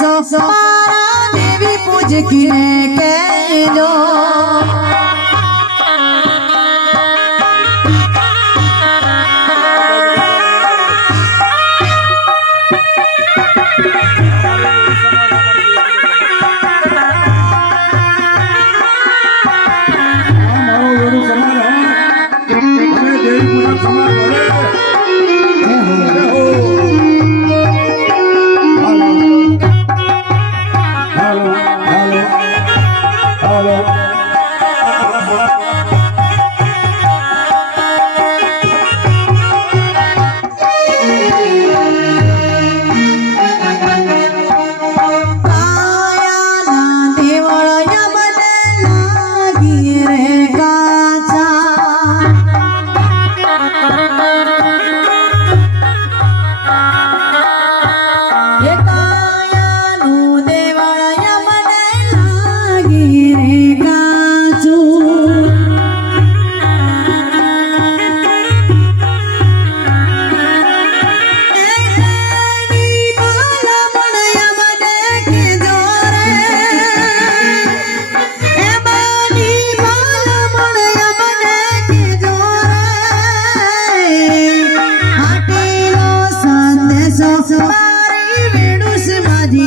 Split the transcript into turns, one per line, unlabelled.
सो सारा देवी पूज के के जो Thank you. मेड़ों से बाधी